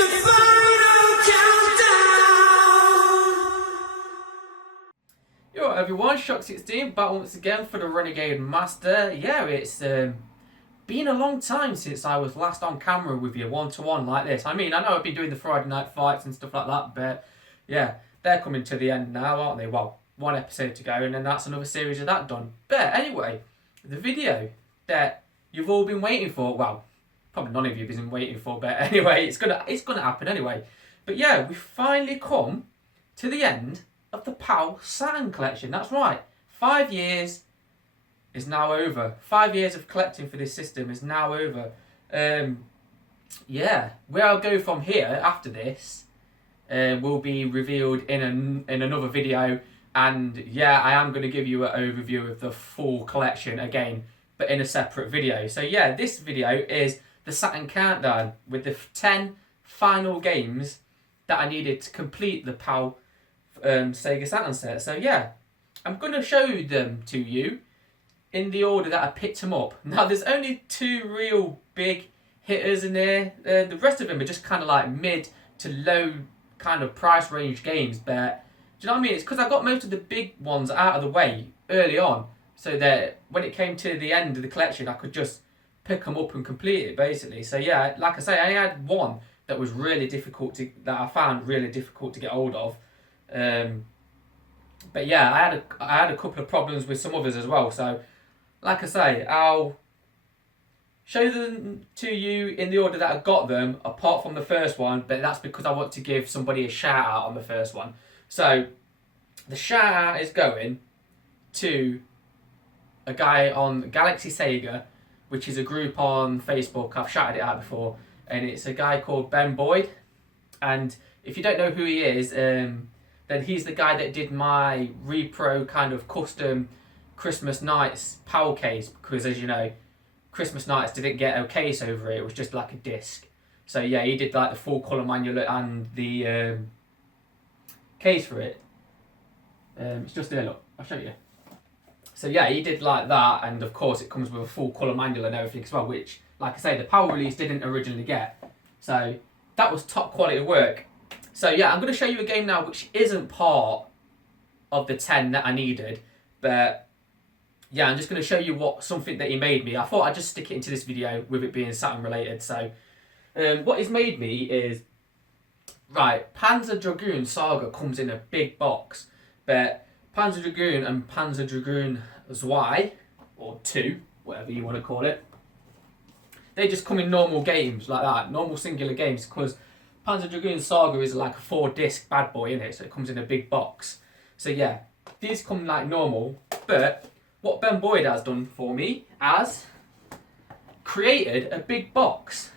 the final countdown. Yo everyone, Shock16 back once again for the Renegade Master. Yeah, it's been a long time since I was last on camera with you one-to-one like this. I mean, I know I've been doing the Friday night fights and stuff like that, but yeah, they're coming to the end now, aren't they? Well, one episode to go and then that's another series of that done. But anyway, the video that you've all been waiting for, well, probably none of you have been waiting for, but anyway, it's gonna happen anyway. But yeah, we've finally come to the end of the PAL Saturn collection. That's right, 5 years is now over. 5 years of collecting for this system is now over. Yeah, where I'll go from here after this will be revealed in another video. And yeah, I am going to give you an overview of the full collection again, but in a separate video. So yeah, this video is the Saturn countdown with the 10 final games that I needed to complete the PAL Sega Saturn set. So yeah, I'm going to show them to you in the order that I picked them up. Now there's only 2 real big hitters in there. The rest of them are just kind of like mid to low kind of price range games, but do you know what I mean? It's because I got most of the big ones out of the way early on, so that when it came to the end of the collection I could just pick them up and complete it basically. So yeah, like I say, I had one that was really difficult that I found really difficult to get hold of. But yeah, I had a couple of problems with some others as well. So like I say, I'll show them to you in the order that I got them, apart from the first one, but that's because I want to give somebody a shout out on the first one. So the shout out is going to a guy on Galaxy Sega, which is a group on Facebook. I've shouted it out before, and it's a guy called Ben Boyd. And if you don't know who he is, then he's the guy that did my repro kind of custom Christmas Nights PAL case, because as you know, Christmas Nights didn't get a case over it, it was just like a disc. So yeah, he did like the full colour manual and the case for it. It's just there, look, I'll show you. So yeah, he did like that, and of course it comes with a full colour manual and everything as well, which, like I say, the PAL release didn't originally get. So that was top quality work. So yeah, I'm going to show you a game now which isn't part of the 10 that I needed, but yeah, I'm just going to show you something that he made me. I thought I'd just stick it into this video with it being Saturn related. So what he's made me is, right, Panzer Dragoon Saga comes in a big box, but Panzer Dragoon and Panzer Dragoon Zwei, or 2, whatever you want to call it, they just come in normal games like that, normal singular games, because Panzer Dragoon Saga is like a 4-disc bad boy in it, so it comes in a big box. So yeah, these come like normal, but what Ben Boyd has done for me has created a big box.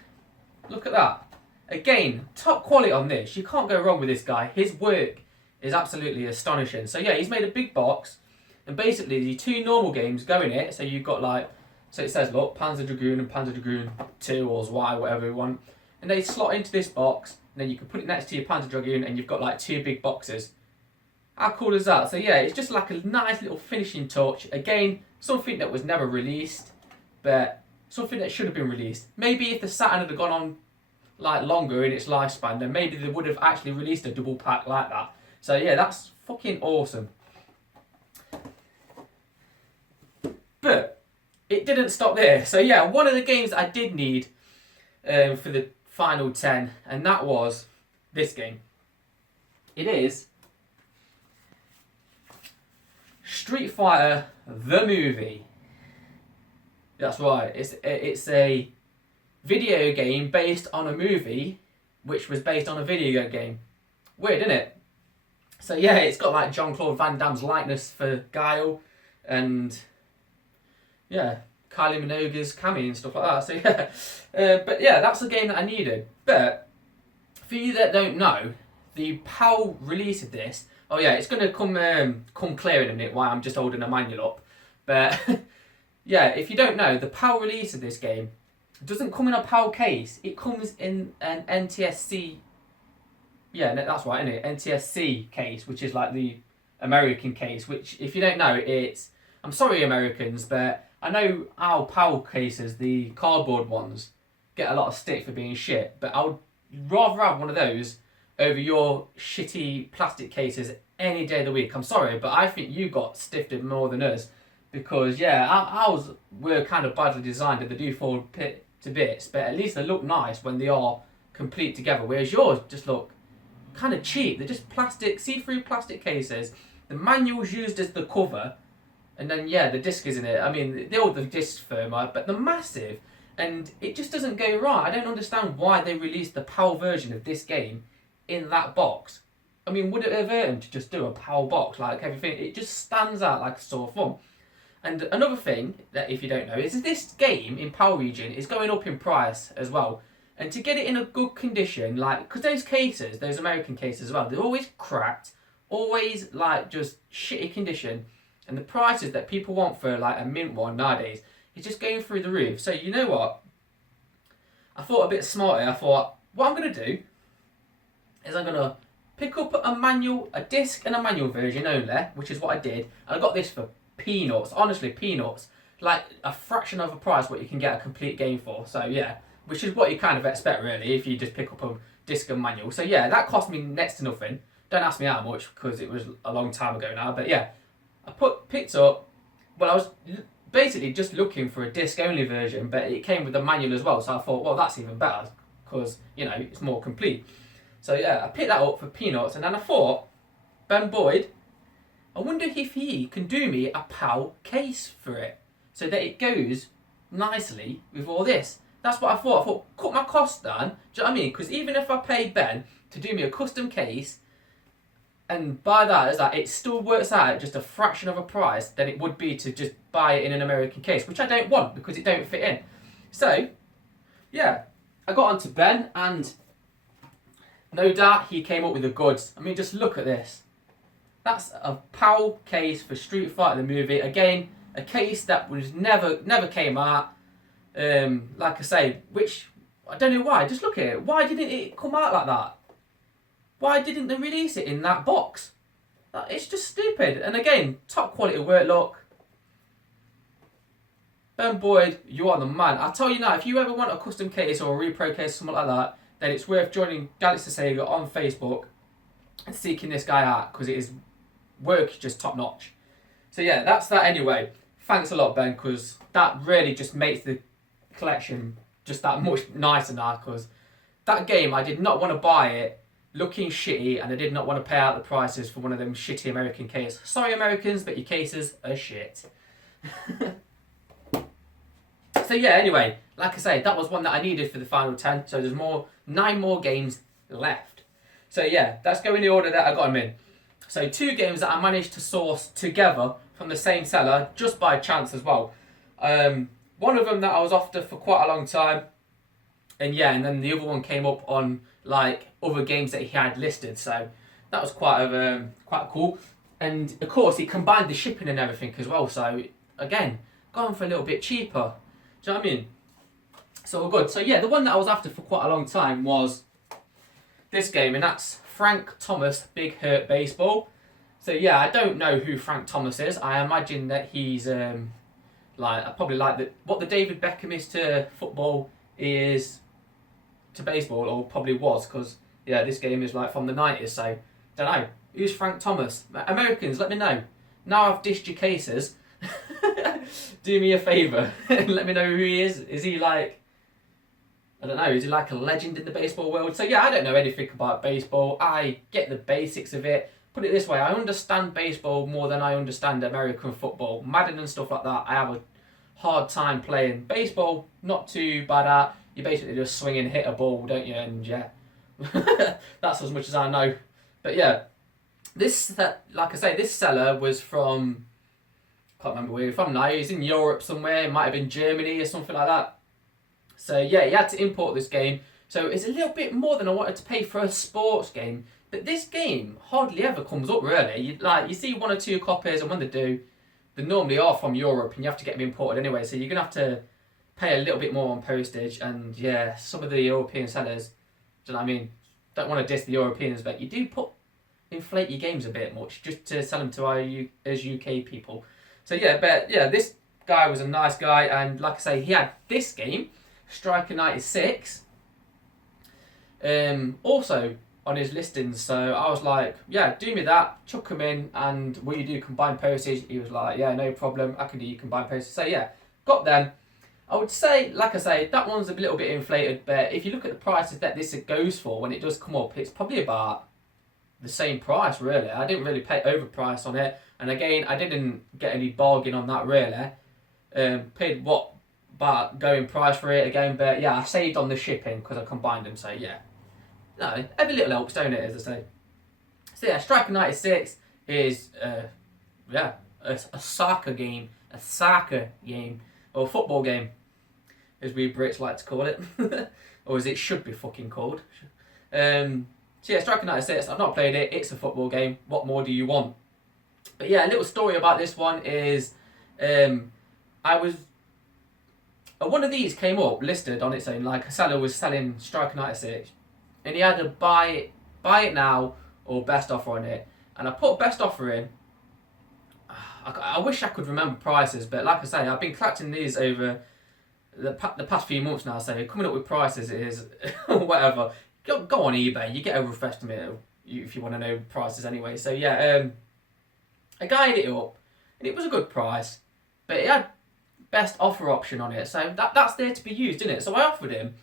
Look at that. Again, top quality on this. You can't go wrong with this guy. His work is absolutely astonishing. So yeah, he's made a big box, and basically the 2 normal games go in it. So you've got like, so it says, look, Panzer Dragoon and Panzer Dragoon 2 or Zwei, whatever you want. And they slot into this box, and then you can put it next to your Panzer Dragoon, and you've got like 2 big boxes. How cool is that? So yeah, it's just like a nice little finishing touch. Again, something that was never released, but something that should have been released. Maybe if the Saturn had gone on like longer in its lifespan, then maybe they would have actually released a double pack like that. So yeah, that's fucking awesome. But it didn't stop there. So yeah, one of the games I did need for the final 10, and that was this game. It is Street Fighter the movie. That's right. It's a video game based on a movie, which was based on a video game. Weird, isn't it? So yeah, it's got like Jean-Claude Van Damme's likeness for Guile, and yeah, Kylie Minogue's cameo and stuff like that. So yeah, but yeah, that's the game that I needed. But for you that don't know, the PAL release of this. Oh yeah, it's gonna come clear in a minute why I'm just holding a manual up. But yeah, if you don't know, the PAL release of this game doesn't come in a PAL case. It comes in an NTSC. Yeah, that's right, isn't it? NTSC case, which is like the American case. Which, if you don't know, it's, I'm sorry, Americans, but I know our PAL cases, the cardboard ones, get a lot of stick for being shit. But rather have one of those over your shitty plastic cases any day of the week. I'm sorry, but I think you got stiffed more than us, because yeah, ours were kind of badly designed and they do fall to bits, but at least they look nice when they are complete together, whereas yours just look kind of cheap. They're just plastic, see-through plastic cases. The manual's used as the cover, and then yeah, the disc is in it. I mean, they're all the disc firmer, but they're massive, and it just doesn't go right. I don't understand why they released the PAL version of this game in that box. I mean, would it have hurt them to just do a PAL box like everything? It just stands out like a sore thumb. And another thing that, if you don't know, is this game in PAL region is going up in price as well. And to get it in a good condition, like, because those cases, those American cases as well, they're always cracked, always like just shitty condition. And the prices that people want for like a mint one nowadays is just going through the roof. So you know what? I thought a bit smarter. I thought, what I'm going to do is I'm going to pick up a manual, a disc and a manual version only, which is what I did. And I got this for peanuts, honestly peanuts. Like a fraction of the price what you can get a complete game for. So yeah, which is what you kind of expect really if you just pick up a disc and manual. So yeah, that cost me next to nothing. Don't ask me how much because it was a long time ago now. But yeah, I picked up, well, I was basically just looking for a disc only version, but it came with a manual as well. So I thought, well, that's even better because, you know, it's more complete. So yeah, I picked that up for peanuts, and then I thought, Ben Boyd, I wonder if he can do me a PAL case for it so that it goes nicely with all this. That's what I thought. I thought, cut my costs down. Do you know what I mean? Because even if I pay Ben to do me a custom case, and by that is that it still works out at just a fraction of a price than it would be to just buy it in an American case, which I don't want because it don't fit in. So, yeah, I got onto Ben, and no doubt he came up with the goods. I mean, just look at this. That's a PAL case for Street Fighter the movie. Again, a case that was never came out. Like I say, which I don't know why. Just look at it. Why didn't it come out like that? Why didn't they release it in that box? It's just stupid. And again, top quality work. Look, Ben Boyd, you are the man. I tell you now, if you ever want a custom case or a repro case, something like that, then it's worth joining Galaxy Sega on Facebook and seeking this guy out because it is work just top notch. So yeah, that's that anyway. Thanks a lot, Ben, because that really just makes the collection just that much nicer now, because that game, I did not want to buy it looking shitty, and I did not want to pay out the prices for one of them shitty American cases. Sorry Americans, but your cases are shit. So yeah, anyway, like I say, that was one that I needed for the final 10, so there's 9 more games left. So yeah, that's going in the order that I got them in. So 2 games that I managed to source together from the same seller, just by chance as well. One of them that I was after for quite a long time, and yeah, and then the other one came up on like other games that he had listed, so that was quite cool. And of course, he combined the shipping and everything as well, so again, going for a little bit cheaper. Do you know what I mean? So good. So yeah, the one that I was after for quite a long time was this game, and that's Frank Thomas Big Hurt Baseball. So yeah, I don't know who Frank Thomas is. I imagine that he's probably like what the David Beckham is to football is to baseball, or probably was, because yeah, this game is like from the 90s. So don't know who's Frank Thomas. Americans, let me know. Now I've dished your cases. Do me a favour and let me know who he is. Is he like, I don't know, is he like a legend in the baseball world? So yeah, I don't know anything about baseball. I get the basics of it. Put it this way, I understand baseball more than I understand American football. Madden and stuff like that, I have a hard time playing. Baseball, not too bad at. You basically just swing and hit a ball, don't you? And yeah, that's as much as I know. But yeah, like I say, this seller was from, can't remember where he's from now. He's in Europe somewhere. It might have been Germany or something like that. So yeah, he had to import this game. So it's a little bit more than I wanted to pay for a sports game. But this game hardly ever comes up really. You see 1 or 2 copies, and when they do, they normally are from Europe, and you have to get them imported anyway. So you're gonna have to pay a little bit more on postage. And yeah, some of the European sellers, do you know what I mean? Don't want to diss the Europeans, but you do inflate your games a bit much just to sell them to as UK people. So yeah, but yeah, this guy was a nice guy, and like I say, he had this game, Striker 96. also on his listings. So I was like, yeah, do me that, chuck them in, and will you do combined postage? He was like, yeah, no problem, I can do combined postage. So yeah, got them. I would say, like I say, that one's a little bit inflated, but if you look at the prices that this goes for when it does come up, it's probably about the same price, really. I didn't really pay overprice on it, and again, I didn't get any bargain on that, really. Paid what about going price for it again, but yeah, I saved on the shipping because I combined them, so yeah. No, every little helps, don't it, as I say. So yeah, Striker 96 is, yeah, a soccer game, or a football game, as we Brits like to call it, or as it should be fucking called. So yeah, Striker 96, I've not played it, it's a football game, what more do you want? But yeah, a little story about this one is, one of these came up listed on its own, like a seller was selling Striker 96, and he had a buy it now or best offer on it, and I put best offer in. I wish I could remember prices, but like I say, I've been collecting these over the past few months now, so coming up with prices is whatever. Go on eBay, you get a rough estimate if you want to know prices anyway. So yeah, I guided it up, and it was a good price, but it had best offer option on it, so that's there to be used, isn't it? So I offered him,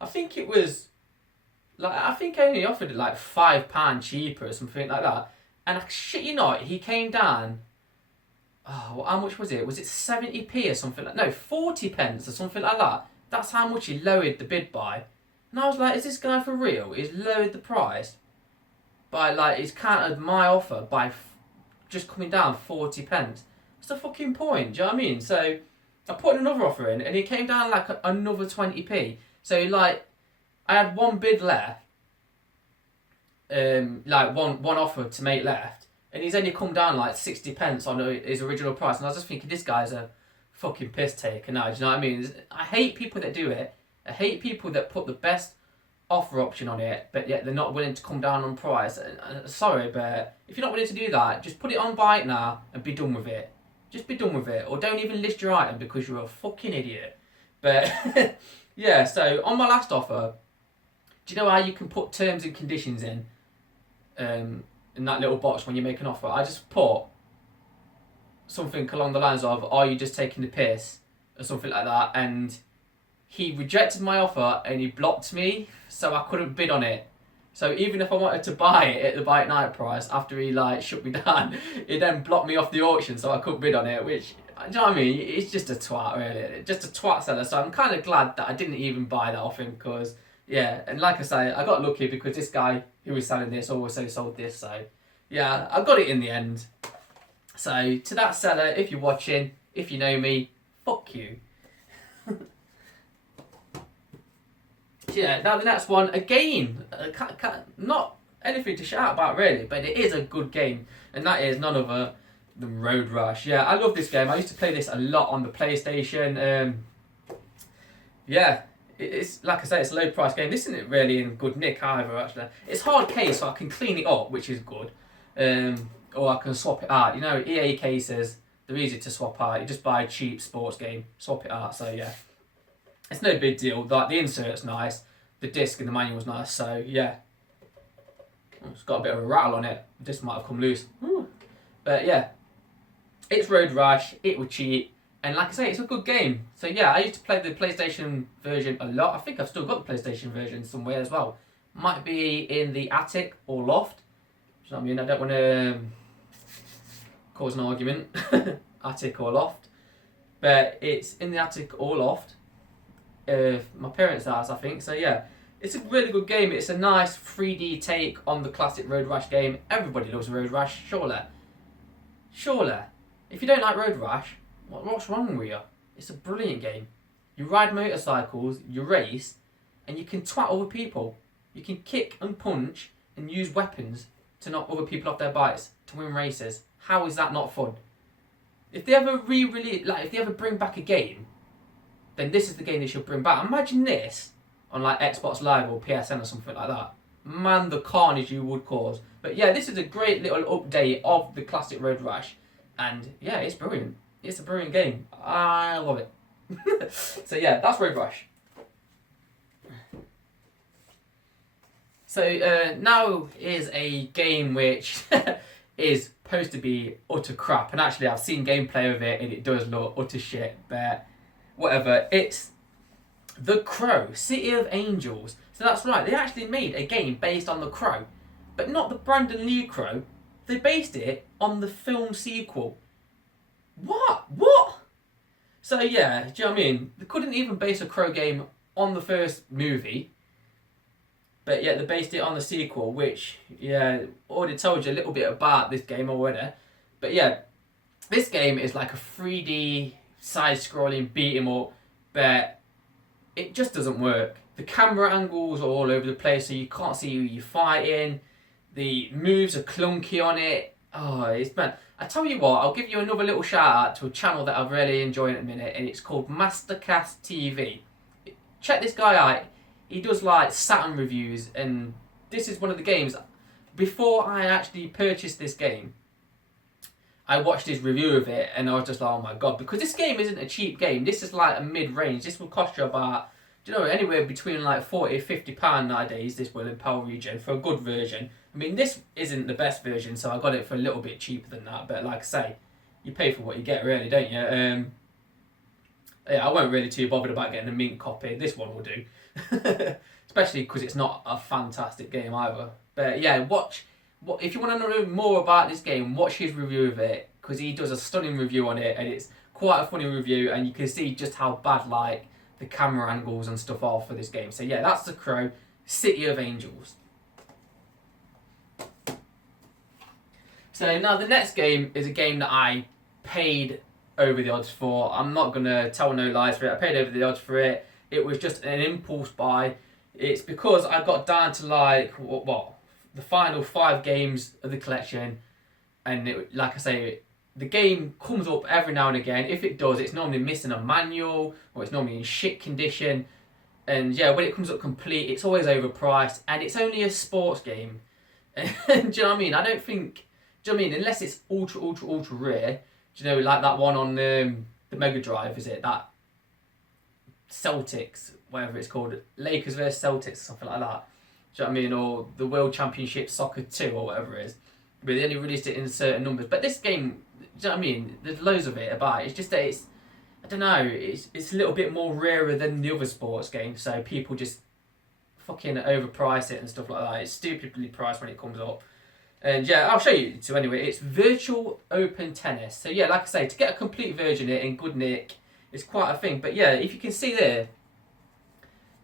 I think it was, like, I think I only offered it like £5 cheaper or something like that, and I shit you not, he came down, well, how much was it? Was it 70p or something like, no, 40 pence or something like that. That's how much he lowered the bid by. And I was like, is this guy for real? He's lowered the price by, like, he's countered my offer by just coming down 40 pence. What's the fucking point? Do you know what I mean? So I put another offer in, and he came down like another 20p. So like, I had one bid left, like one offer to make left, and he's only come down like 60 pence on his original price. And I was just thinking, this guy's a fucking piss taker now. Do you know what I mean? I hate people that do it. I hate people that put the best offer option on it, but yet they're not willing to come down on price. Sorry, but if you're not willing to do that, just put it on buy it now and be done with it. Just be done with it, or don't even list your item because you're a fucking idiot. But yeah, so on my last offer, do you know how you can put terms and conditions in that little box when you make an offer? I just put something along the lines of, are you just taking the piss, or something like that, and he rejected my offer and he blocked me, so I couldn't bid on it. So even if I wanted to buy it at the buy it night price, after he like shut me down, he then blocked me off the auction, so I couldn't bid on it, which, do you know what I mean? It's just a twat, really. Just a twat seller. So I'm kind of glad that I didn't even buy that off him, because, yeah, and like I say, I got lucky because this guy who was selling this also sold this, so, yeah, I got it in the end. So, to that seller, if you're watching, if you know me, fuck you. Yeah, now the next one, again, not anything to shout about really, but it is a good game, and that is none other than Road Rash. Yeah, I love this game. I used to play this a lot on the PlayStation. Yeah, it's like I say, it's a low price game. This isn't really in good nick either, actually. It's hard case, so I can clean it up, which is good. Or I can swap it out. You know, EA cases, they're easy to swap out. You just buy a cheap sports game, swap it out, so yeah. It's no big deal. Like, the insert's nice, the disc and the manual's nice, so yeah. It's got a bit of a rattle on it. The disc might have come loose. But yeah, it's Road Rash, it was cheap, and like I say, it's a good game. So yeah, I used to play the PlayStation version a lot. I think I've still got the PlayStation version somewhere as well. Might be in the attic or loft. Do you know what I mean? I don't want to cause an argument. Attic or loft. But it's in the attic or loft. My parents' house, I think. So yeah, it's a really good game. It's a nice 3D take on the classic Road Rash game. Everybody loves Road Rash, surely. If you don't like Road Rash, what's wrong with you? It's a brilliant game. You ride motorcycles, you race, and you can twat other people. You can kick and punch and use weapons to knock other people off their bikes to win races. How is that not fun? If they ever if they ever bring back a game, then this is the game they should bring back. Imagine this on like Xbox Live or PSN or something like that. Man, the carnage you would cause. But yeah, this is a great little update of the classic Road Rash. And yeah, it's brilliant. It's a brilliant game. I love it. So yeah, that's Road Rash. So now is a game which is supposed to be utter crap, and actually I've seen gameplay of it and it does look utter shit, but whatever. It's The Crow, City of Angels. So that's right, they actually made a game based on The Crow, but not the Brandon Lee Crow. They based it on the film sequel. What? So yeah, do you know what I mean? They couldn't even base a Crow game on the first movie, but yet they based it on the sequel, which, yeah, already told you a little bit about this game already. But yeah, this game is like a 3D side-scrolling beat 'em up, but it just doesn't work. The camera angles are all over the place, so you can't see who you're fighting. The moves are clunky on it. Oh, it's man. I tell you what, I'll give you another little shout out to a channel that I've really enjoyed in a minute, and it's called Mastercast TV. Check this guy out. He does like Saturn reviews, and this is one of the games. Before I actually purchased this game, I watched his review of it, and I was just like, oh my god, because this game isn't a cheap game. This is like a mid-range. This will cost you about, do you know, anywhere between like £40 to £50 nowadays, this will in PAL region, for a good version. I mean, this isn't the best version, so I got it for a little bit cheaper than that, but like I say, you pay for what you get, really, don't you? Yeah, I wasn't really too bothered about getting a mint copy. This one will do. Especially because it's not a fantastic game either. But yeah, if you want to know more about this game, watch his review of it, because he does a stunning review on it, and it's quite a funny review, and you can see just how bad like the camera angles and stuff are for this game. So yeah, that's The Crow, City of Angels. So now the next game is a game that I paid over the odds for. I'm not going to tell no lies for it. I paid over the odds for it. It was just an impulse buy. It's because I got down to like, the final 5 games of the collection, and like I say, the game comes up every now and again. If it does, it's normally missing a manual, or it's normally in shit condition. And yeah, when it comes up complete, it's always overpriced, and it's only a sports game. And do you know what I mean? I don't think, do you know what I mean? Unless it's ultra rare. Do you know, like that one on the Mega Drive, is it? That Celtics, whatever it's called, Lakers versus Celtics, something like that. Do you know what I mean? Or the World Championship Soccer 2, or whatever it is. But they only released it in certain numbers. But this game, do you know what I mean? There's loads of it about. It's just that it's, I don't know, it's a little bit more rarer than the other sports games, so people just fucking overprice it and stuff like that. It's stupidly priced when it comes up. And yeah, I'll show you. So anyway, it's Virtual Open Tennis. So yeah, like I say, to get a complete version of it in good nick, it's quite a thing. But yeah, if you can see there,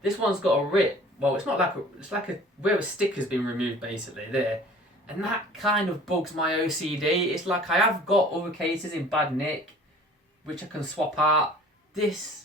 this one's got a rip. Well, it's not like it's like a where a sticker's been removed basically there, and that kind of bugs my OCD. It's like I have got other cases in bad nick, which I can swap out. This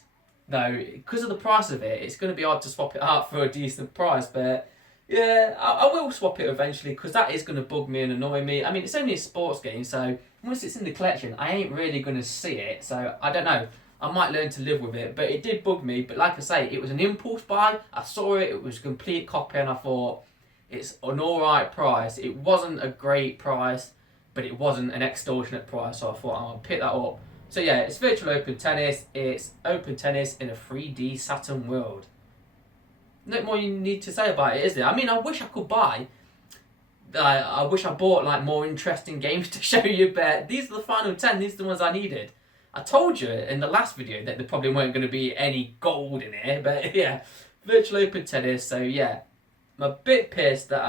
though, because of the price of it, it's going to be hard to swap it out for a decent price. But yeah, I will swap it eventually, because that is going to bug me and annoy me. I mean, it's only a sports game, so once it's in the collection, I ain't really going to see it. So I don't know. I might learn to live with it, but it did bug me. But like I say, it was an impulse buy. I saw it, it was a complete copy, and I thought, it's an alright price. It wasn't a great price, but it wasn't an extortionate price, so I thought I'll pick that up. So yeah, it's Virtual Open Tennis. It's open tennis in a 3D Saturn world. No more you need to say about it, is there? I mean, I wish I could buy. I wish I bought like more interesting games to show you, but these are the final 10. These are the ones I needed. I told you in the last video that there probably weren't going to be any gold in here, but yeah, Virtual Open Tennis. So yeah, I'm a bit pissed that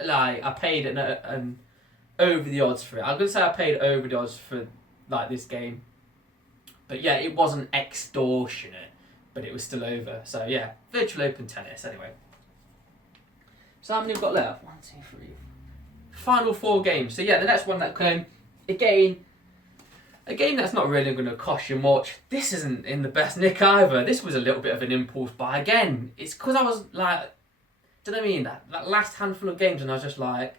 I paid an over the odds for it. I'm gonna say I paid over the odds for like this game, but yeah, it wasn't extortionate, but it was still over. So yeah, Virtual Open Tennis. Anyway, so how many we've got left? 1, 2, 3. Final 4 games. So yeah, the next one that came again. A game that's not really going to cost you much. This isn't in the best nick either. This was a little bit of an impulse buy. Again, it's because I was like, do you know what I mean? That last handful of games, and I was just like,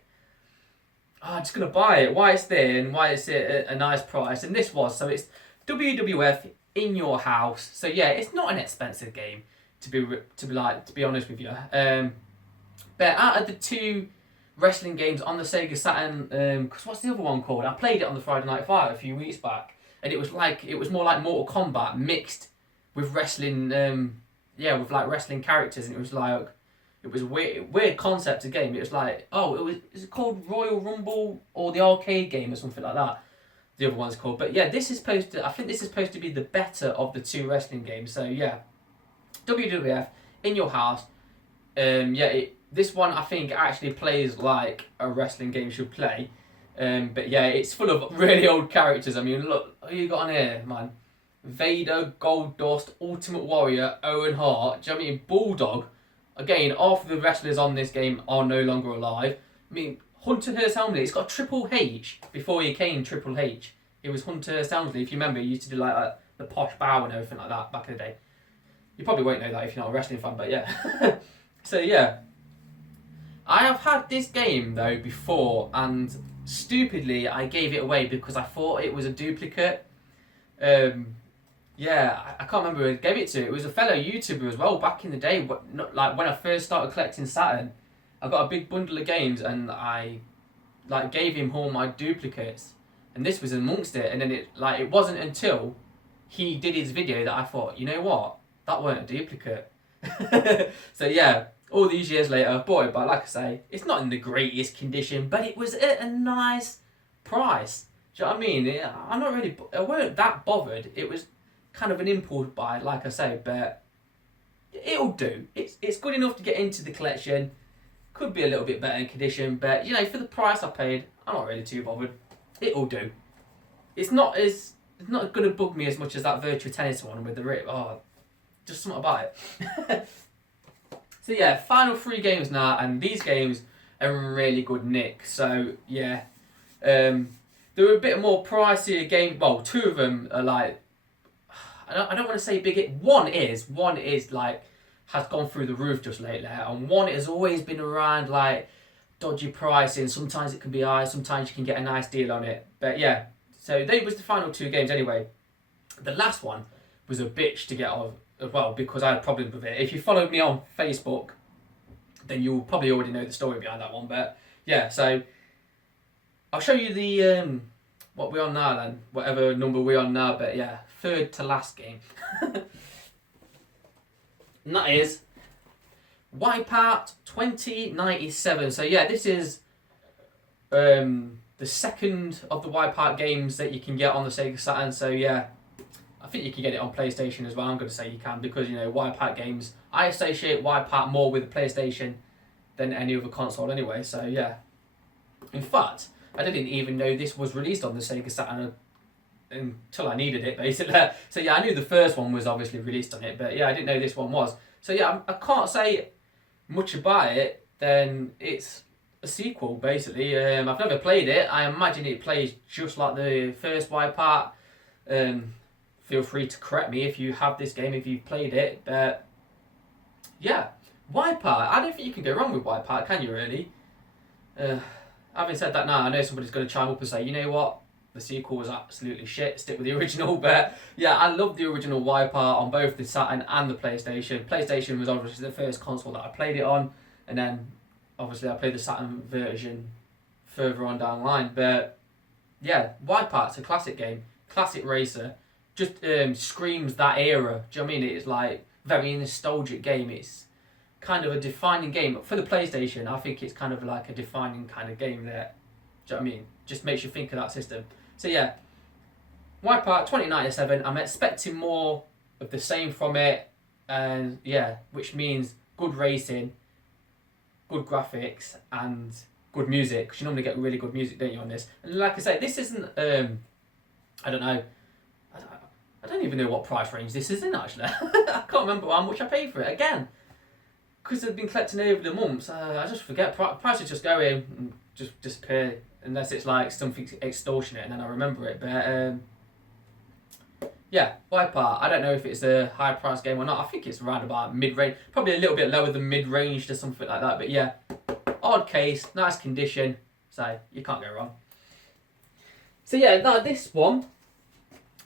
oh, I'm just going to buy it. Why it's there and why it's a nice price. And this was, so it's WWF in your house. So yeah, it's not an expensive game to be honest with you. But out of the 2 wrestling games on the Sega Saturn, because what's the other one called? I played it on the Friday Night Fight a few weeks back, and it was more like Mortal Kombat mixed with wrestling, with like wrestling characters, and it was like It was a weird concept of game. It was like, is it called Royal Rumble or the arcade game or something like that? The other one's called. But yeah, I think this is supposed to be the better of the two wrestling games. So yeah, WWF in your house. This one I think actually plays like a wrestling game should play. But yeah, it's full of really old characters. I mean, look, who you got on here, man? Vader, Goldust, Ultimate Warrior, Owen Hart. Do you know what I mean? Bulldog. Again, half of the wrestlers on this game are no longer alive. I mean, Hunter Hearst Helmsley, it's got Triple H before he came Triple H. It was Hunter Hearst Helmsley. If you remember, he used to do like the posh bow and everything like that back in the day. You probably won't know that if you're not a wrestling fan, but yeah. So yeah. I have had this game though before, and stupidly I gave it away because I thought it was a duplicate. I can't remember who I gave it to. It was a fellow YouTuber as well back in the day. Like when I first started collecting Saturn, I got a big bundle of games and I gave him all my duplicates, and this was amongst it. And then it wasn't until he did his video that I thought, you know what, that weren't a duplicate. So yeah, all these years later, I bought it, but like I say, it's not in the greatest condition, but it was at a nice price. Do you know what I mean? I weren't that bothered. It was kind of an impulse buy, like I say, but it'll do. It's good enough to get into the collection. Could be a little bit better in condition, but you know, for the price I paid, I'm not really too bothered. It'll do. It's not going to bug me as much as that Virtua Tennis one with the rip. Oh, just something about it. So yeah, final 3 games now, and these games are in really good nick. So yeah, they're a bit more pricier game. Well, 2 of them are like, I don't want to say big. One is like has gone through the roof just lately, and one has always been around like dodgy pricing. Sometimes it can be high, sometimes you can get a nice deal on it. But yeah, so they was the final 2 games anyway. The last one was a bitch to get off as well because I had problems with it. If you followed me on Facebook, then you'll probably already know the story behind that one. But yeah, so I'll show you the what we're on now then, whatever number we're on now. But yeah, 3rd to last game. And that is Wipeout 2097. So yeah, this is the second of the Wipeout games that you can get on the Sega Saturn. So yeah, I think you can get it on PlayStation as well. I'm going to say you can because, you know, Wipeout games, I associate Wipeout more with the PlayStation than any other console anyway. So yeah, in fact, I didn't even know this was released on the Sega Saturn until I needed it, basically. So yeah, I knew the first one was obviously released on it, but yeah, I didn't know this one was. So yeah, I can't say much about it. Then it's a sequel, basically. I've never played it. I imagine it plays just like the first Wipeout. Feel free to correct me if you have this game, if you've played it. But yeah, Wipeout. I don't think you can go wrong with Wipeout, can you really? Having said that now, I know somebody's going to chime up and say, you know what? The sequel was absolutely shit. Stick with the original. But yeah, I love the original Wipeout on both the Saturn and the PlayStation. PlayStation was obviously the first console that I played it on. And then obviously I played the Saturn version further on down the line. But yeah, Wipeout's a classic game. Classic racer. Just screams that era. Do you know what I mean? It's like very nostalgic game. It's kind of a defining game. For the PlayStation, I think it's kind of like a defining kind of game there. Do you know what I mean? Just makes you think of that system. So yeah, Wipeout 2097, I'm expecting more of the same from it. And yeah, which means good racing, good graphics, and good music. Because you normally get really good music, don't you, on this? And like I say, this isn't, I don't know, I don't even know what price range this is in, actually. I can't remember how much I paid for it, again. Because they've been collecting over the months, I just forget. Prices just go in and just disappear. Unless it's like something extortionate and then I remember it. But yeah, Wipeout. I don't know if it's a high price game or not. I think it's around about mid-range. Probably a little bit lower than mid-range to something like that. But yeah, odd case, nice condition. So you can't go wrong. So yeah, now this one,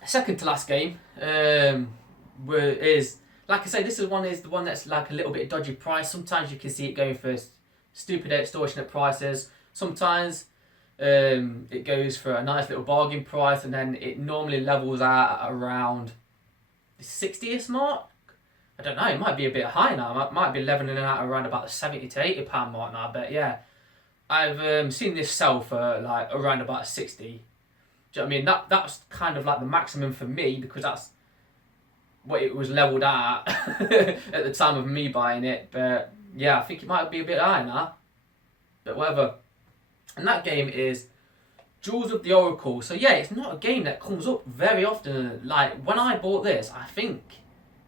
second to last game, is, like I say, this is the one that's like a little bit dodgy price. Sometimes you can see it going for stupid extortionate prices. Sometimes it goes for a nice little bargain price, and then it normally levels out at around the 60th mark. I don't know, it might be a bit high now. It might be leveling out around about the £70 to £80 mark now. But yeah, I've seen this sell for like around about 60. Do you know what I mean? That's kind of like the maximum for me, because that's what it was levelled at at the time of me buying it. But yeah, I think it might be a bit high now. But whatever. And that game is Jewels of the Oracle. So yeah, it's not a game that comes up very often. Like, when I bought this, I think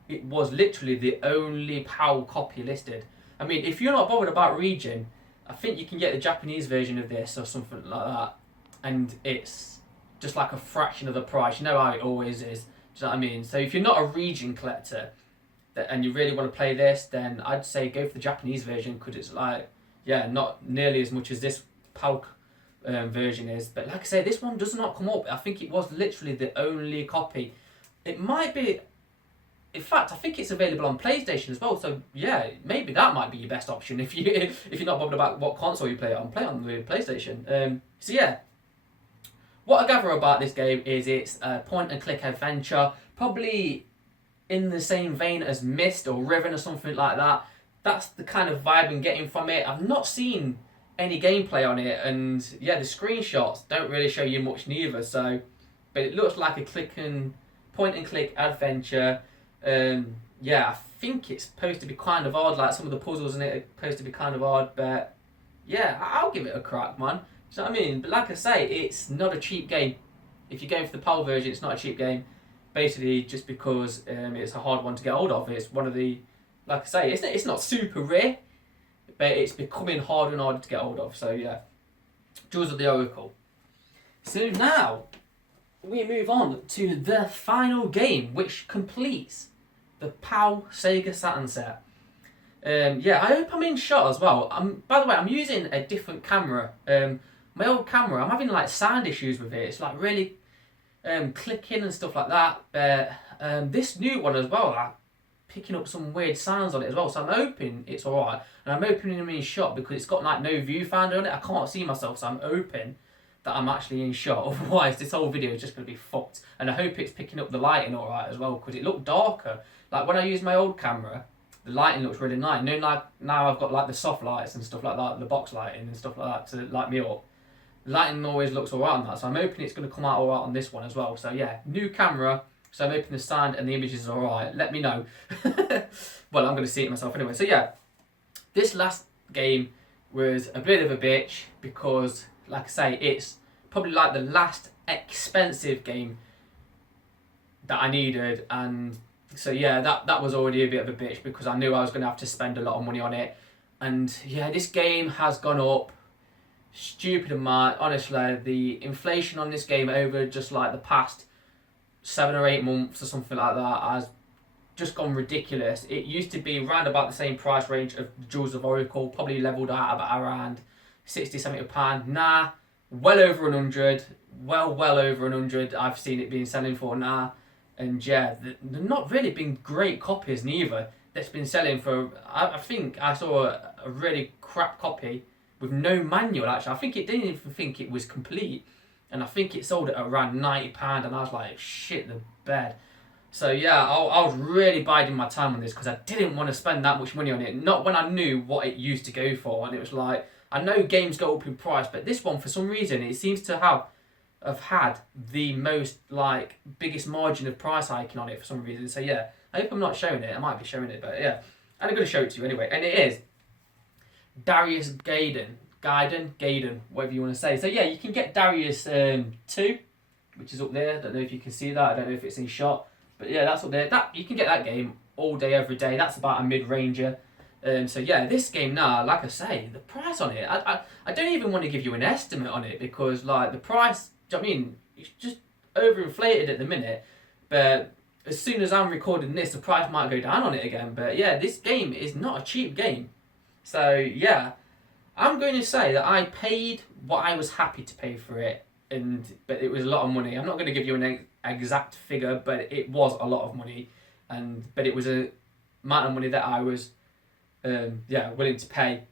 it was literally the only PAL copy listed. I mean, if you're not bothered about region, I think you can get the Japanese version of this or something like that, and it's just like a fraction of the price. You know how it always is. Do you know what I mean? So if you're not a region collector and you really want to play this, then I'd say go for the Japanese version, because it's like, yeah, not nearly as much as this PAL version is. But like I say, this one does not come up. I think it was literally the only copy. It might be, in fact, I think it's available on PlayStation as well. So yeah, maybe that might be your best option if you're not bothered about what console you play it on. Play it on the PlayStation. So yeah, what I gather about this game is it's a point and click adventure, probably in the same vein as Myst or Riven or something like that. That's the kind of vibe I'm getting from it. I've not seen any gameplay on it, and yeah, the screenshots don't really show you much neither. So, but it looks like a point and click adventure. Yeah, I think it's supposed to be kind of hard. Like, some of the puzzles in it are supposed to be kind of hard, but yeah, I'll give it a crack, man. Do you know what I mean? But like I say, it's not a cheap game. If you're going for the PAL version, it's not a cheap game. Basically, just because it's a hard one to get hold of. It's one of the, like I say, it's not super rare, but it's becoming harder and harder to get hold of. So yeah, Jewels of the Oracle. So now we move on to the final game, which completes the PAL Sega Saturn set. Yeah, I hope I'm in shot as well. By the way, I'm using a different camera. My old camera, I'm having like sound issues with it. It's like really clicking and stuff like that. But this new one as well, like picking up some weird sounds on it as well. So I'm hoping it's alright. And I'm hoping I'm in shot because it's got like no viewfinder on it. I can't see myself, so I'm hoping that I'm actually in shot. Otherwise, this whole video is just going to be fucked. And I hope it's picking up the lighting alright as well, because it looked darker. Like when I use my old camera, the lighting looks really nice. You know, like now I've got like the soft lights and stuff like that, the box lighting and stuff like that to light me up. The lighting always looks alright on that, so I'm hoping it's going to come out alright on this one as well. So yeah, new camera, so I'm hoping the sound and the images are alright. Let me know. Well, I'm going to see it myself anyway. So yeah, this last game was a bit of a bitch because, like I say, it's probably like the last expensive game that I needed, and so yeah, that was already a bit of a bitch because I knew I was going to have to spend a lot of money on it. And yeah, this game has gone up stupid amount. Honestly, the inflation on this game over just like the past 7 or 8 months or something like that has just gone ridiculous. It used to be around about the same price range of Jewels of Oracle, probably levelled out about around £60-70. Nah, well over 100, well over 100 I've seen it being selling for now. And yeah, they're not really been great copies neither that's been selling for. I think I saw a really crap copy with no manual actually. I think it didn't even think it was complete, and I think it sold at around £90, and I was like, shit the bed. So yeah, I was really biding my time on this because I didn't want to spend that much money on it, not when I knew what it used to go for. And it was like, I know games go up in price, but this one for some reason it seems to have had the most like biggest margin of price hiking on it for some reason. So yeah, I hope I'm not showing it. I might be showing it, but yeah, I'm going to show it to you anyway. And it is Darius Gaiden, whatever you want to say. So yeah, you can get Darius 2, which is up there. I don't know if you can see that. I don't know if it's in shot, but yeah, that's up there. That you can get that game all day, every day. That's about a mid-ranger. So yeah, this game now, like I say, the price on it, I don't even want to give you an estimate on it because like the price, do you know what I mean, it's just overinflated at the minute. But as soon as I'm recording this, the price might go down on it again. But yeah, this game is not a cheap game. So yeah, I'm going to say that I paid what I was happy to pay for it, but it was a lot of money. I'm not going to give you an exact figure, but it was a lot of money, but it was a amount of money that I was willing to pay.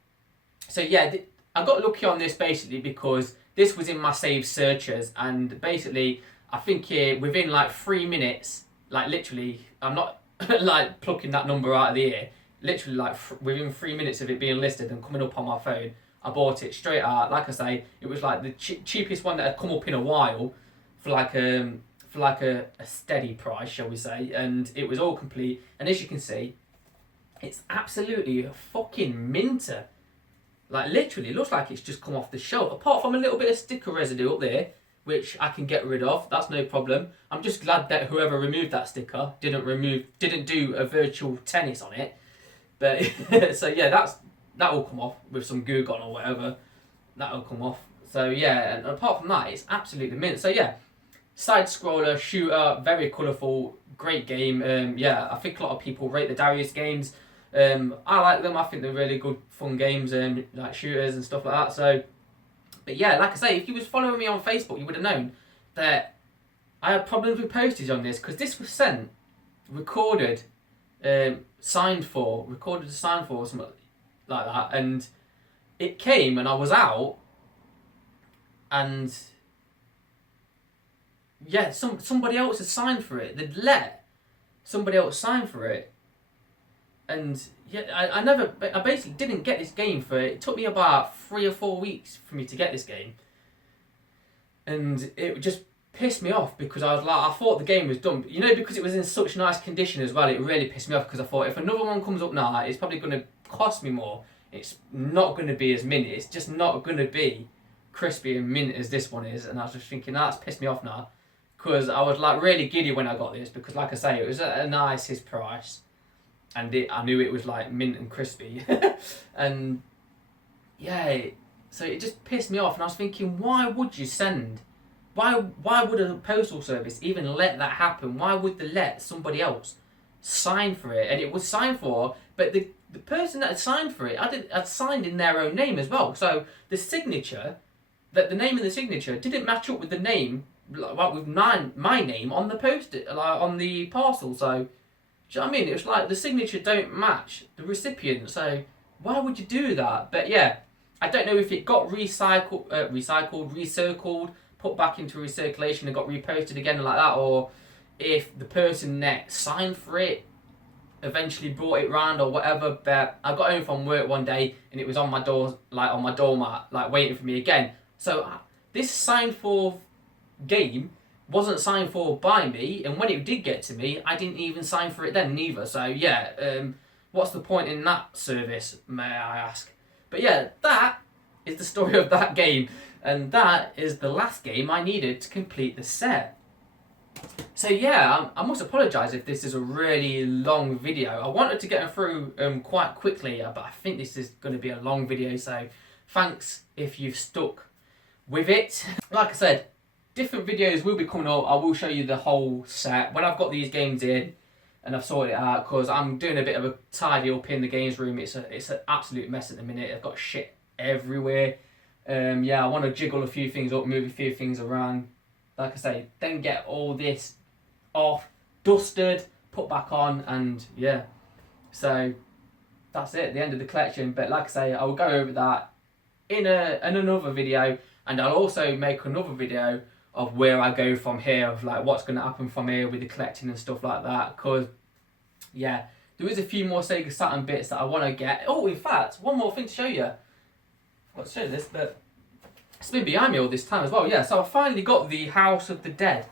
So yeah, I got lucky on this basically because this was in my saved searches, and basically I think within like 3 minutes, like literally, I'm not like plucking that number out of the air. Literally, like within 3 minutes of it being listed and coming up on my phone, I bought it straight out. Like I say, it was like the cheapest one that had come up in a while for like a steady price, shall we say, and it was all complete. And as you can see, it's absolutely a fucking minter. Like literally, it looks like it's just come off the shelf. Apart from a little bit of sticker residue up there, which I can get rid of. That's no problem. I'm just glad that whoever removed that sticker didn't do a virtual tennis on it. But so yeah, that will come off with some goo gun or whatever. That'll come off. So yeah, and apart from that, it's absolutely mint. So yeah, side scroller shooter, very colourful, great game. Yeah, I think a lot of people rate the Darius games. I like them. I think they're really good, fun games, like shooters and stuff like that. So, but yeah, like I say, if you was following me on Facebook, you would have known that I had problems with postage on this, because this was sent, recorded, signed for, or something like that, and it came and I was out, and yeah, somebody else had signed for it. They'd let somebody else sign for it. And yeah, I basically didn't get this game for it. It took me about 3 or 4 weeks for me to get this game. And it just pissed me off, because I thought the game was done. You know, because it was in such nice condition as well, it really pissed me off, because I thought if another one comes up now, it's probably going to cost me more. It's not going to be as mint. It's just not going to be crispy and mint as this one is. And I was just thinking, that's pissed me off now. Because I was like really giddy when I got this, because like I say, it was at a nicest price. And I knew it was like mint and crispy. And yeah, so it just pissed me off. And I was thinking, why would you send? Why would a postal service even let that happen? Why would they let somebody else sign for it? And it was signed for, but the person that had signed for it, had signed in their own name as well. So the signature, the name of the signature didn't match up with the name, like with my name on the on the parcel. So, do you know what I mean? It was like the signature don't match the recipient. So why would you do that? But yeah, I don't know if it got recircled, put back into recirculation and got reposted again like that, or if the person that signed for it eventually brought it round or whatever. But I got home from work one day and it was on my door, like on my doormat, like waiting for me again. So this signed for game wasn't signed for by me, and when it did get to me, I didn't even sign for it then neither. So yeah, what's the point in that service, may I ask? But yeah, that is the story of that game, and that is the last game I needed to complete the set. So yeah, I must apologise if this is a really long video. I wanted to get them through quite quickly, but I think this is going to be a long video, so thanks if you've stuck with it. Like I said, different videos will be coming up. I will show you the whole set when I've got these games in and I've sorted it out, because I'm doing a bit of a tidy up in the games room. It's an absolute mess at the minute. I've got shit everywhere. Yeah, I want to jiggle a few things up, move a few things around. Like I say, then get all this off, dusted, put back on, and yeah. So that's it, the end of the collection. But like I say, I will go over that in another video, and I'll also make another video of where I go from here, of like what's going to happen from here with the collecting and stuff like that. Because yeah, there is a few more Sega Saturn bits that I want to get. Oh, in fact, one more thing to show you. I forgot to show you this, but it's been behind me all this time as well. Yeah, so I finally got the House of the Dead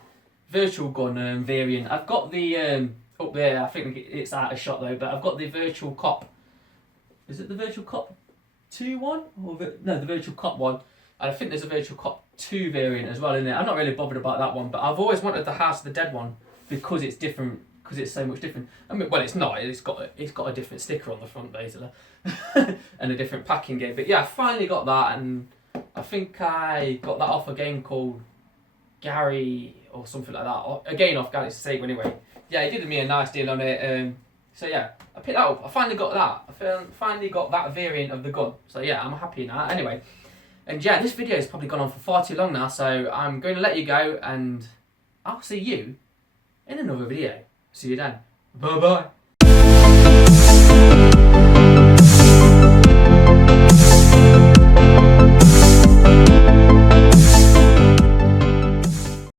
Virtual Gun variant. I've got the up there. I think it's out of shot though, but I've got the Virtual Cop. Is it the Virtual Cop 2 one? Or no, the Virtual Cop one. And I think there's a Virtual Cop 2 variant as well in there. I'm not really bothered about that one, but I've always wanted the House of the Dead one because it's different, because it's so much different. I mean, well, it's not. It's got a different sticker on the front, basically, and a different packing game. But yeah, I finally got that, and I think I got that off a game called Gary or something like that. Or, again, off Galaxy Sega anyway. Yeah, he did me a nice deal on it. So yeah, I picked that up. I finally got that. I finally got that variant of the gun. So yeah, I'm happy now. Anyway. And yeah, this video has probably gone on for far too long now, so I'm going to let you go, and I'll see you in another video. See you then. Bye bye.